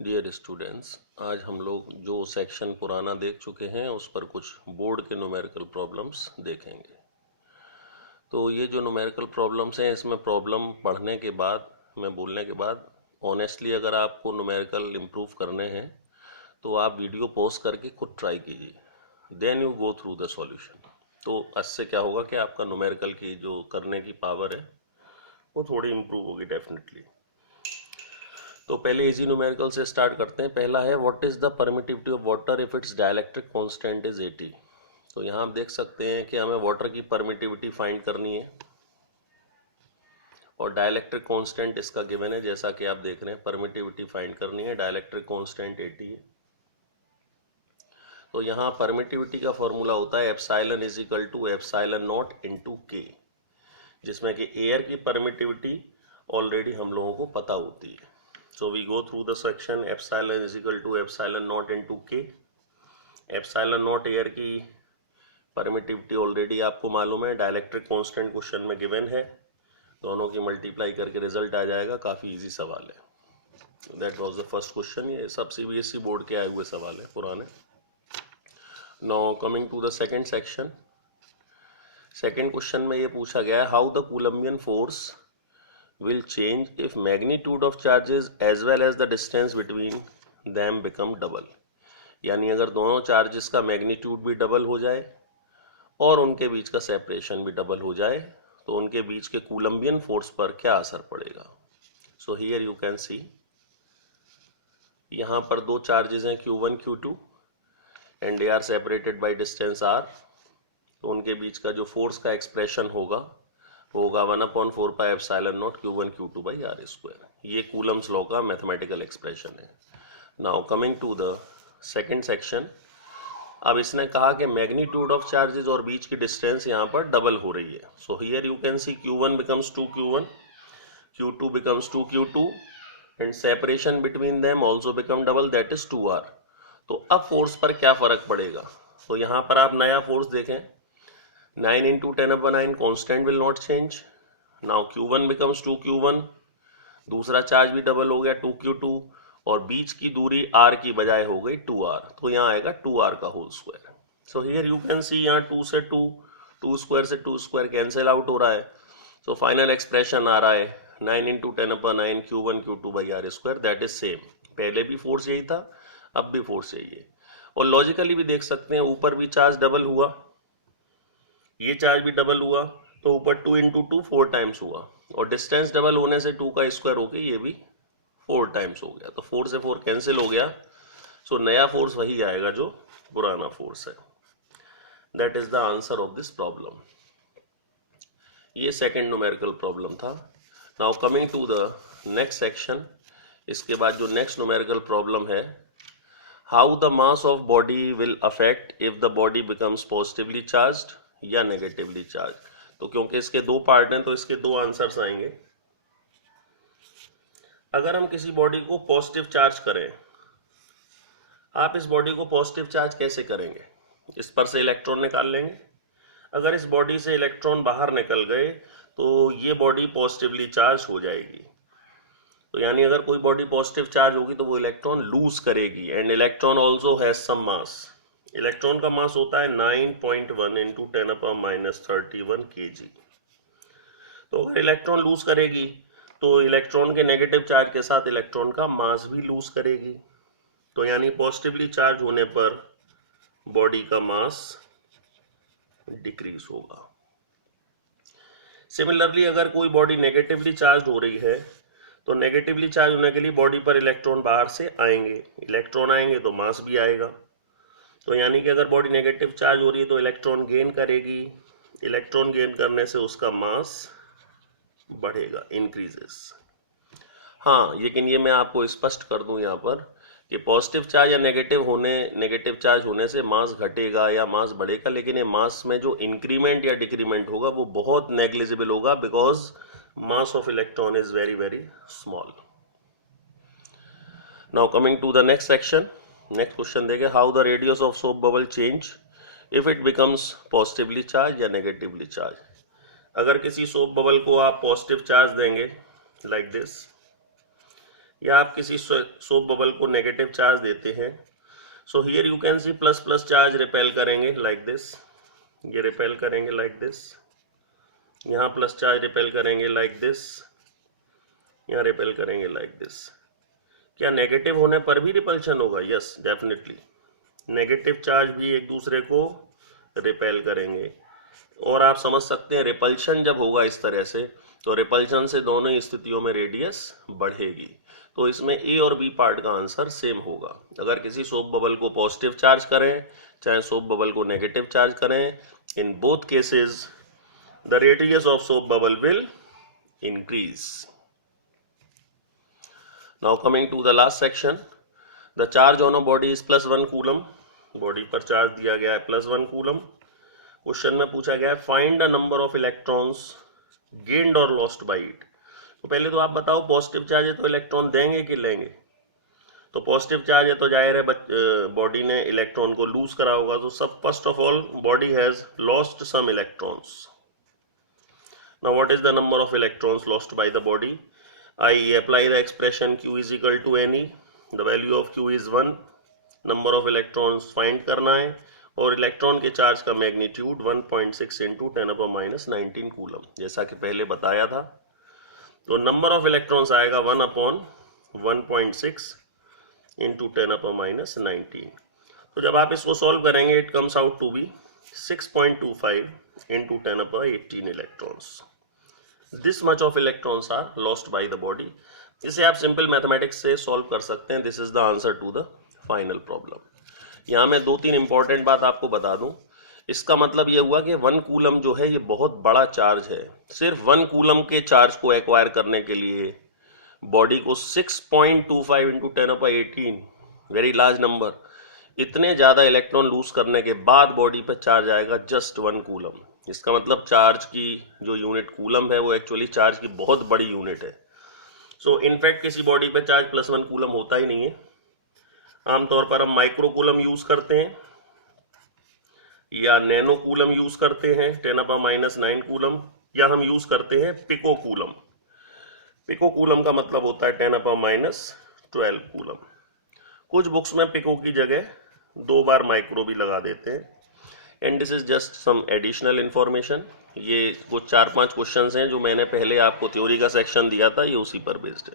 Dear students, आज हम लोग जो सेक्शन पुराना देख चुके हैं उस पर कुछ बोर्ड के न्यूमेरिकल प्रॉब्लम्स देखेंगे। तो ये जो न्यूमेरिकल प्रॉब्लम्स हैं, इसमें प्रॉब्लम पढ़ने के बाद, मैं बोलने के बाद, ऑनेस्टली अगर आपको न्यूमेरिकल इम्प्रूव करने हैं तो आप वीडियो पॉज करके खुद ट्राई कीजिए, then you go through the solution. तो इससे क्या होगा कि आपका न्यूमेरिकल की जो करने की पावर है वो थोड़ी इम्प्रूव होगी डेफिनेटली। तो पहले इजी न्यूमेरिकल से स्टार्ट करते हैं। पहला है what is the permittivity of water if it's dielectric constant is 80। तो यहाँ आप देख सकते हैं कि हमें वाटर की परमिटिविटी फाइंड करनी है और डाइलेक्ट्रिक कांस्टेंट इसका गिवन है, जैसा कि आप देख रहे हैं। परमिटिविटी फाइंड करनी है, डाइलेक्ट्रिक कांस्टेंट 80 है। तो यहाँ परमिटिविटी का फॉर्मूला होता है epsilon is equal to epsilon not into K, जिसमें कि एयर की परमिटिविटी ऑलरेडी हम लोगों को पता होती है। So we go through the section epsilon is equal to epsilon naught into k। epsilon naught air की परमिटिविटी ऑलरेडी आपको मालूम है, डाइलेक्ट्रिक कांस्टेंट क्वेश्चन में गिवन है, दोनों की मल्टीप्लाई करके रिजल्ट आ जाएगा। काफ़ी इजी सवाल है। That was the first question. ये सब सीबीएसई बोर्ड के आए हुए सवाल है पुराने। Now coming to the second section. Second question में ये पूछा गया है how the coulombian force will change if magnitude of charges as well as the distance between them become double। यानी अगर दोनों चार्जेस का मैग्नीट्यूड भी डबल हो जाए और उनके बीच का सेपरेशन भी डबल हो जाए तो उनके बीच के कूलम्बियन फोर्स पर क्या असर पड़ेगा। So here you can see, यहाँ पर दो चार्जेस हैं Q1 Q2 and they are separated by distance R। तो उनके बीच का जो फोर्स का एक्सप्रेशन होगा 1/4 pi epsilon not Q1 Q2 by R square. ये कूलम्स लॉ का मैथमेटिकल एक्सप्रेशन है। Now coming to the second section. अब इसने कहा कि मैग्नीट्यूड ऑफ चार्जेस और बीच की डिस्टेंस यहाँ पर डबल हो रही है। सो here you can C Q1 becomes 2Q1, Q2 becomes 2Q2 and separation between them also become double, that is 2R। तो अब फोर्स पर क्या फर्क पड़ेगा। तो यहाँ पर आप नया फोर्स देखें, 9 into 10/9 constant will not change। now Q1 becomes 2Q1, दूसरा चार्ज भी डबल हो गया 2Q2 और बीच की दूरी R की बजाय हो गई 2R। तो यहाँ आएगा 2R का whole square. So here you can see यहाँ 2 से 2 स्क्वायर से 2 स्क्वायर कैंसिल आउट हो रहा है। सो फाइनल एक्सप्रेशन आ रहा है 9 into 10/9 Q1 Q2 by R square, that is same. पहले भी फोर्स यही था, अब भी फोर्स यही है। और लॉजिकली भी देख सकते हैं, ऊपर भी चार्ज डबल हुआ, ये चार्ज भी डबल हुआ, तो ऊपर 2 into 2 4 टाइम्स हुआ और डिस्टेंस डबल होने से 2 का स्क्वायर होके ये भी 4 टाइम्स हो गया। तो 4 से 4 कैंसिल हो गया। सो नया फोर्स वही आएगा जो पुराना फोर्स है। That is the answer of this problem. ये सेकंड न्यूमेरिकल प्रॉब्लम था। Now coming to the next section. इसके बाद जो नेक्स्ट न्यूमेरिकल प्रॉब्लम है, how the mass of body will affect if the body becomes positively charged या negatively charge. तो क्योंकि इसके दो पार्ट हैं तो इसके दो आंसर्स आएंगे। अगर हम किसी बॉडी को पॉजिटिव चार्ज करें, आप इस बॉडी को पॉजिटिव चार्ज कैसे करेंगे, इस पर से इलेक्ट्रॉन निकाल लेंगे। अगर इस बॉडी से इलेक्ट्रॉन बाहर निकल गए तो ये बॉडी पॉजिटिवली चार्ज हो जाएगी। तो यानी अगर कोई बॉडी पॉजिटिव चार्ज होगी तो वो इलेक्ट्रॉन लूज करेगी and electron also has some mass. Electron का मास होता है 9.1 into 10⁻31 kg। तो अगर इलेक्ट्रॉन लूज करेगी तो इलेक्ट्रॉन के नेगेटिव चार्ज के साथ इलेक्ट्रॉन का मास भी लूज करेगी। तो यानी पॉजिटिवली चार्ज होने पर बॉडी का मास डिक्रीज होगा। सिमिलरली अगर कोई बॉडी नेगेटिवली चार्ज हो रही है तो नेगेटिवली चार्ज होने के लिए बॉडी पर इलेक्ट्रॉन बाहर से आएंगे, इलेक्ट्रॉन आएंगे तो मास भी आएगा। तो यानी कि अगर बॉडी नेगेटिव चार्ज हो रही है तो इलेक्ट्रॉन गेन करेगी, इलेक्ट्रॉन गेन करने से उसका मास बढ़ेगा, इंक्रीजेस। हाँ, लेकिन ये मैं आपको स्पष्ट कर दूं यहाँ पर कि पॉजिटिव चार्ज या नेगेटिव चार्ज होने से मास घटेगा या मास बढ़ेगा, लेकिन ये मास में जो इंक्रीमेंट या डिक्रीमेंट होगा वो बहुत नेग्लिजिबल होगा, because mass of electron is very very small. Now coming to the next section. Next question देखें, how the radius of soap bubble change if it becomes positively charge या negatively charge. अगर किसी soap bubble को आप positive charge देंगे like this, या आप किसी सोप बबल को नेगेटिव चार्ज देते हैं, so here you can see plus plus charge repel करेंगे लाइक दिस, ये रिपेल करेंगे लाइक दिस, यहाँ प्लस चार्ज रिपेल करेंगे लाइक दिस, यहाँ रिपेल करेंगे लाइक दिस। क्या नेगेटिव होने पर भी रिपल्शन होगा? यस डेफिनेटली, नेगेटिव चार्ज भी एक दूसरे को रिपेल करेंगे। और आप समझ सकते हैं रिपल्शन जब होगा इस तरह से, तो रिपल्शन से दोनों ही स्थितियों में रेडियस बढ़ेगी। तो इसमें ए और बी पार्ट का आंसर सेम होगा। अगर किसी सोप बबल को पॉजिटिव चार्ज करें चाहे सोप बबल को नेगेटिव चार्ज करें, in both cases the radius of soap bubble will increase. Now coming to the last section, the charge on a body is +1 coulomb. Body पर charge दिया गया है +1 coulomb. Question में पूछा गया है find the number of electrons gained और lost by it. तो पहले तो आप बताओ पॉजिटिव चार्ज है तो इलेक्ट्रॉन देंगे कि लेंगे? तो पॉजिटिव चार्ज है तो जाहिर है बॉडी ने इलेक्ट्रॉन को लूज करा होगा। तो सब first of all body has lost some electrons. Now what is the number of electrons lost by the body? I apply the expression Q is equal to NE, the value of Q is 1, number of electrons find करना है और electron के charge का magnitude 1.6 into 10⁻19 coulomb, जैसा कि पहले बताया था। तो नंबर ऑफ इलेक्ट्रॉन्स आएगा 1/1.6 इंटू 10⁻19। तो जब आप इसको सॉल्व करेंगे it comes out to be 6.25 into 10⁻18 electrons. This much of electrons are lost by the body. इसे आप सिंपल मैथमेटिक्स से सॉल्व कर सकते हैं। This is the answer to the final problem. यहाँ मैं 2-3 इंपॉर्टेंट बात आपको बता दूं। इसका मतलब ये हुआ कि 1 कूलम जो है ये बहुत बड़ा चार्ज है। सिर्फ 1 कूलम के चार्ज को एक्वायर करने के लिए बॉडी को 6.25 इंटू 10⁻18, वेरी लार्ज नंबर, इतने ज्यादा इलेक्ट्रॉन लूज करने के बाद बॉडी पर चार्ज आएगा जस्ट 1 कूलम। इसका मतलब चार्ज की जो यूनिट कूलम है वो एक्चुअली चार्ज की बहुत बड़ी यूनिट है। सो इनफैक्ट किसी बॉडी पर चार्ज +1 कूलम होता ही नहीं है। आमतौर पर हम माइक्रो कूलम यूज करते हैं या नैनो कूलम यूज करते हैं 10⁻9 कूलम, या हम यूज करते हैं पिको कूलम। पिको कूलम का मतलब होता है 10⁻12 कूलम। कुछ बुक्स में पिको की जगह 2 बार माइक्रो भी लगा देते हैं। And this is just some additional information. ये कुछ 4-5 क्वेश्चंस हैं जो मैंने पहले आपको थ्योरी का सेक्शन दिया था, ये उसी पर बेस्ड है।